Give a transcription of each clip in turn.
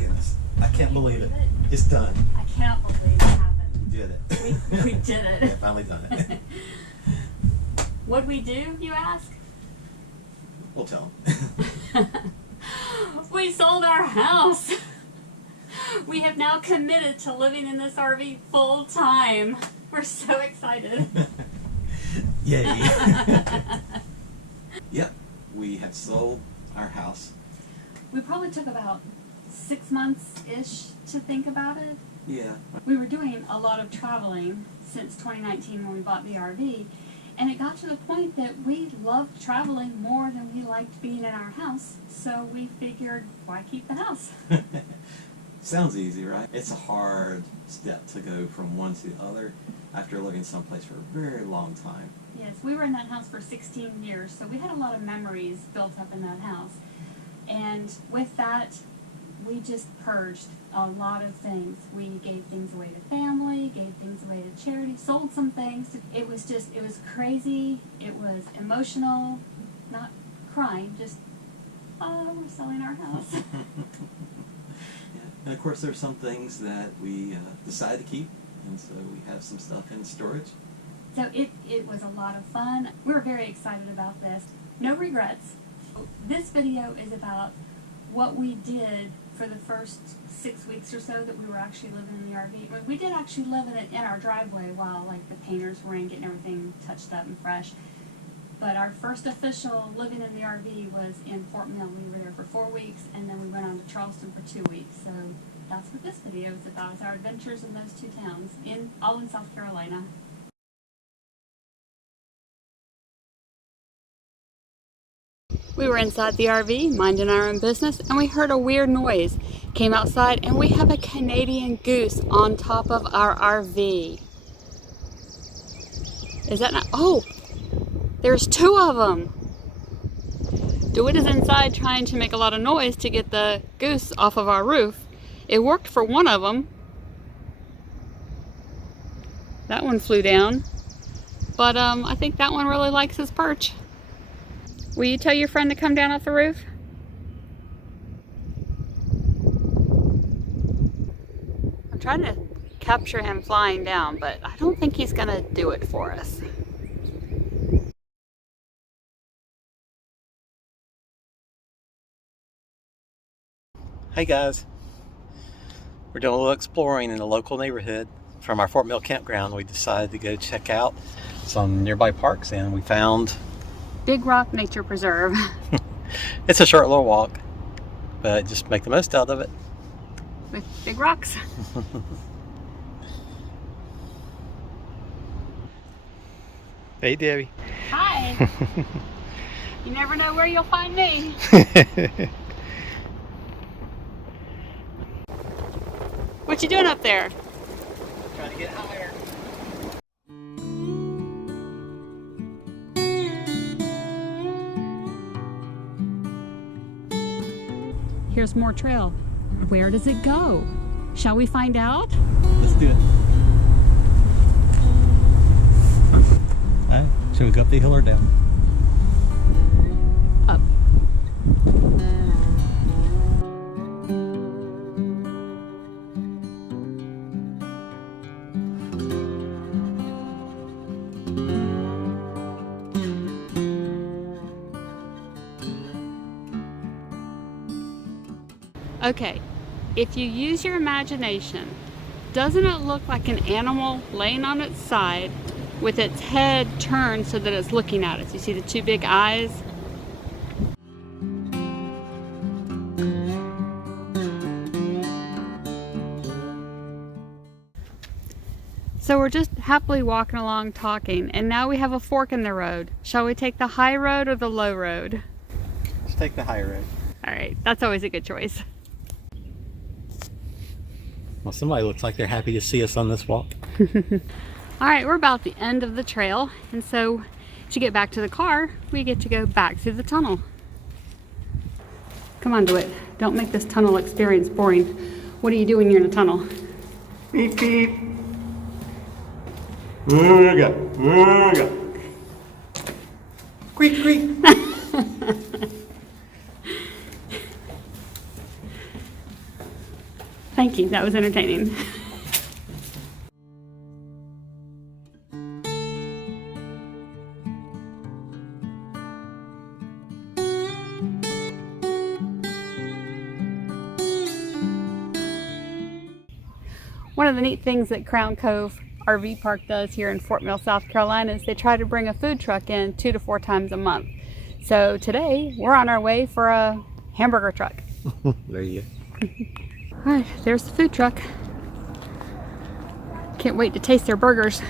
goodness. I can't believe it. It's done. I can't believe it happened. We did it. We did it. Yeah, finally done it. What'd we do, you ask? We'll tell them. We sold our house. We have now committed to living in this RV full time. We're so excited. Yay. Yep, we have sold our house. We probably took about 6 months-ish to think about it. Yeah. We were doing a lot of traveling since 2019 when we bought the RV, and it got to the point that we loved traveling more than we liked being in our house, so we figured, why keep the house? Sounds easy, right? It's a hard step to go from one to the other after living someplace for a very long time. Yes, we were in that house for 16 years, so we had a lot of memories built up in that house. And with that, we just purged a lot of things. We gave things away to family, gave things away to charity, sold some things. It was crazy. It was emotional, not crying, just, oh, we're selling our house. And of course, there's some things that we decided to keep, and so we have some stuff in storage. So it was a lot of fun. We're very excited about this. No regrets. This video is about what we did for the first 6 weeks or so that we were actually living in the RV. We did actually live in it in our driveway while like the painters were in getting everything touched up and fresh. But our first official living in the RV was in Fort Mill. We were there for 4 weeks, and then we went on to Charleston for 2 weeks. So that's what this video is about, is our adventures in those two towns, all in South Carolina. We were inside the RV, minding our own business, and we heard a weird noise. Came outside, and we have a Canadian goose on top of our RV. Is that not? Oh! There's 2 of them! DeWitt is inside trying to make a lot of noise to get the goose off of our roof. It worked for one of them. That one flew down. But I think that one really likes his perch. Will you tell your friend to come down off the roof? I'm trying to capture him flying down, but I don't think he's gonna do it for us. Hey guys, we're doing a little exploring in the local neighborhood. From our Fort Mill campground, we decided to go check out some nearby parks, and we found Big Rock Nature Preserve. it's a short little walk, but just make the most out of it. With big rocks. Hey Debbie. Hi. You never know where you'll find me. What you doing up there? Trying to get higher. Here's more trail. Where does it go? Shall we find out? Let's do it. Alright, should we go up the hill or down? Up. Okay, if you use your imagination, doesn't it look like an animal laying on its side with its head turned so that it's looking at us? You see the 2 big eyes? So we're just happily walking along talking, and now we have a fork in the road. Shall we take the high road or the low road? Let's take the high road. All right, that's always a good choice. Well, somebody looks like they're happy to see us on this walk. All right, we're about the end of the trail, and so to get back to the car, we get to go back through the tunnel. Come on, DeWitt. Don't make this tunnel experience boring. What do you do when you're in a tunnel? Beep, beep. There we go. There we go. Creak, creak. Thank you, that was entertaining. One of the neat things that Crown Cove RV Park does here in Fort Mill, South Carolina is they try to bring a food truck in 2 to 4 times a month. So today we're on our way for a hamburger truck. There you go. Alright, there's the food truck. Can't wait to taste their burgers.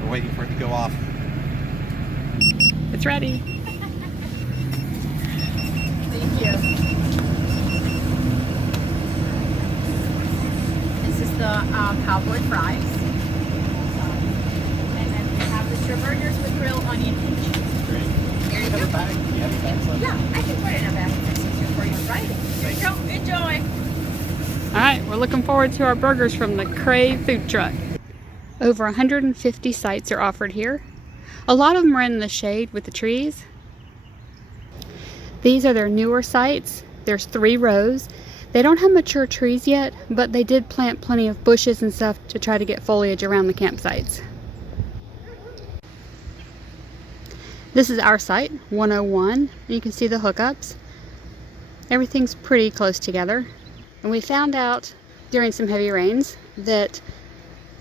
We're waiting for it to go off. It's ready. Thank you. This is the cowboy fries. And then we have the shrimp burgers with grilled onion and cheese. Great. There you go. Have a bag? You have a bag, son? Yeah, I can put it in a bag if it's easier for you, right? Here you go. Enjoy. Alright, we're looking forward to our burgers from the Krave food truck. Over 150 sites are offered here. A lot of them are in the shade with the trees. These are their newer sites. There's 3 rows. They don't have mature trees yet, but they did plant plenty of bushes and stuff to try to get foliage around the campsites. This is our site, 101. You can see the hookups. Everything's pretty close together. And we found out during some heavy rains that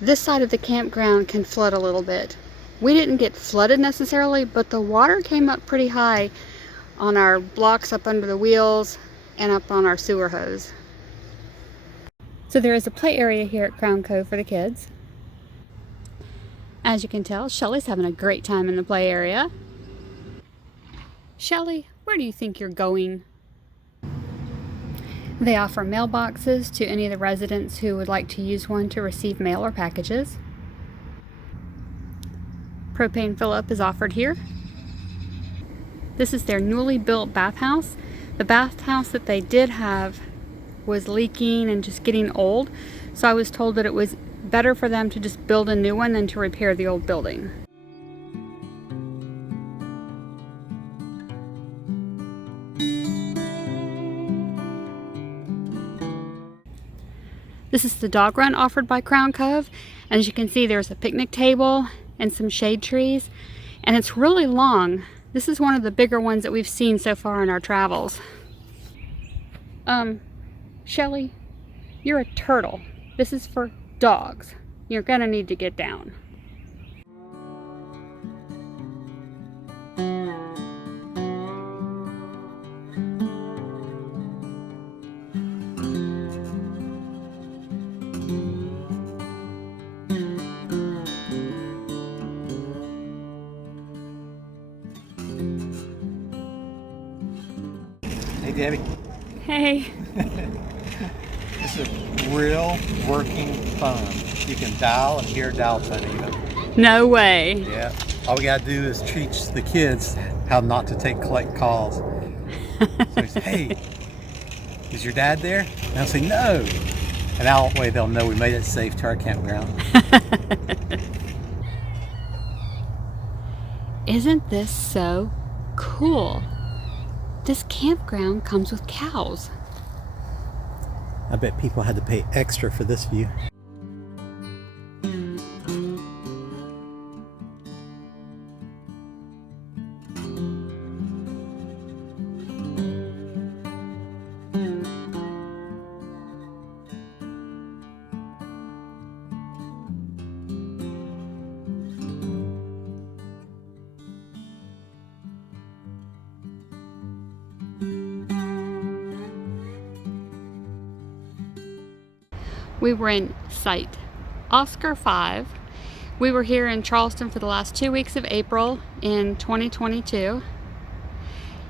this side of the campground can flood a little bit. We didn't get flooded necessarily, but the water came up pretty high on our blocks up under the wheels and up on our sewer hose. So there is a play area here at Crown Cove for the kids. As you can tell, Shelly's having a great time in the play area. Shelly, where do you think you're going? They offer mailboxes to any of the residents who would like to use one to receive mail or packages. Propane fill-up is offered here. This is their newly built bathhouse. The bathhouse that they did have was leaking and just getting old, so I was told that it was better for them to just build a new one than to repair the old building. This is the dog run offered by Crown Cove. As you can see, there's a picnic table and some shade trees, and it's really long. This is one of the bigger ones that we've seen so far in our travels. Shelly, you're a turtle. This is for dogs. You're gonna need to get down. Hey, Debbie. Hey. This is real working phone. You can dial and hear dial tone even. No way. Yeah. All we gotta do is teach the kids how not to collect calls. So we say, hey, is your dad there? And they'll say no. And that way they'll know we made it safe to our campground. Isn't this so cool? This campground comes with cows. I bet people had to pay extra for this view. We were in Site Oscar 5. We were here in Charleston for the last 2 weeks of April in 2022.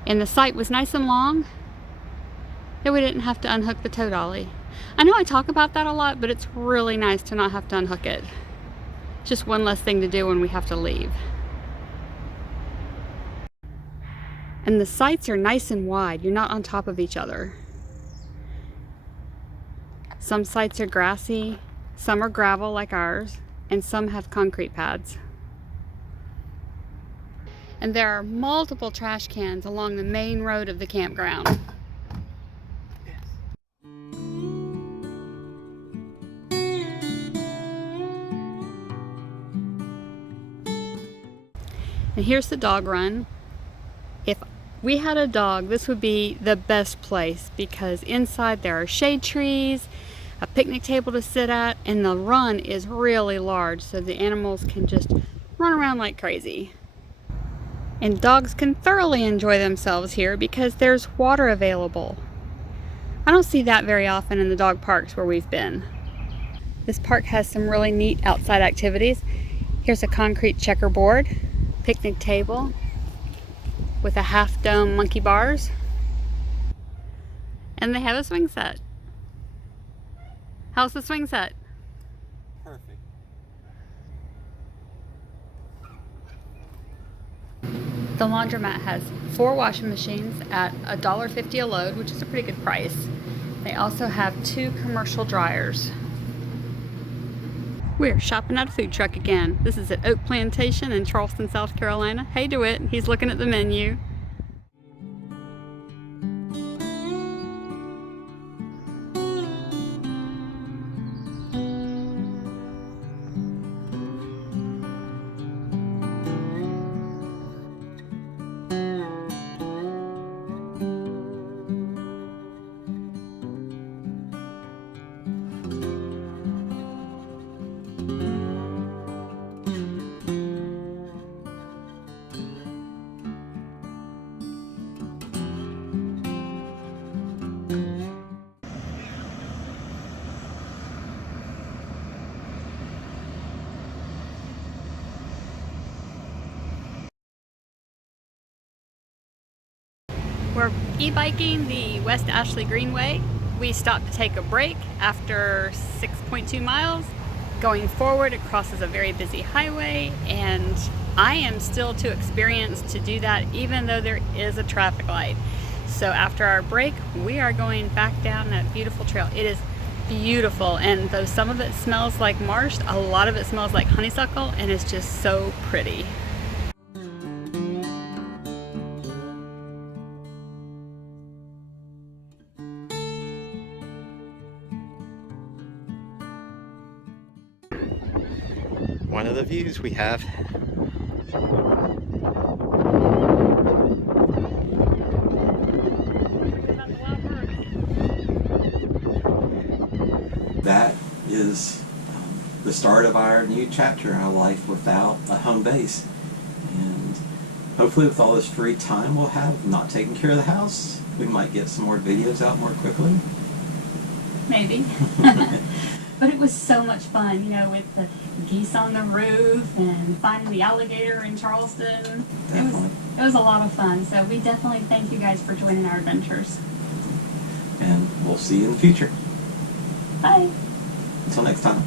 And the site was nice and long, that we didn't have to unhook the tow dolly. I know I talk about that a lot, but it's really nice to not have to unhook it. It's just one less thing to do when we have to leave. And the sites are nice and wide. You're not on top of each other. Some sites are grassy, some are gravel like ours, and some have concrete pads. And there are multiple trash cans along the main road of the campground. Yes. And here's the dog run. If we had a dog, this would be the best place because inside there are shade trees, a picnic table to sit at, and the run is really large so the animals can just run around like crazy. And dogs can thoroughly enjoy themselves here because there's water available. I don't see that very often in the dog parks where we've been. This park has some really neat outside activities. Here's a concrete checkerboard, picnic table with a half dome monkey bars. And they have a swing set. How's the swing set? Perfect. The laundromat has 4 washing machines at $1.50 a load, which is a pretty good price. They also have 2 commercial dryers. We're shopping at a food truck again. This is at Oak Plantation in Charleston, South Carolina. Hey DeWitt, he's looking at the menu. We're e-biking the West Ashley Greenway. We stopped to take a break after 6.2 miles. Going forward, it crosses a very busy highway, and I am still too experienced to do that even though there is a traffic light. So after our break, we are going back down that beautiful trail. It is beautiful, and though some of it smells like marsh, a lot of it smells like honeysuckle, and it's just so pretty. One of the views we have. That is the start of our new chapter in our life without a home base. And hopefully with all this free time we'll have not taking care of the house, we might get some more videos out more quickly. Maybe. But it was so much fun, you know, with the geese on the roof and finding the alligator in Charleston. Definitely. It was a lot of fun. So we definitely thank you guys for joining our adventures. And we'll see you in the future. Bye. Until next time.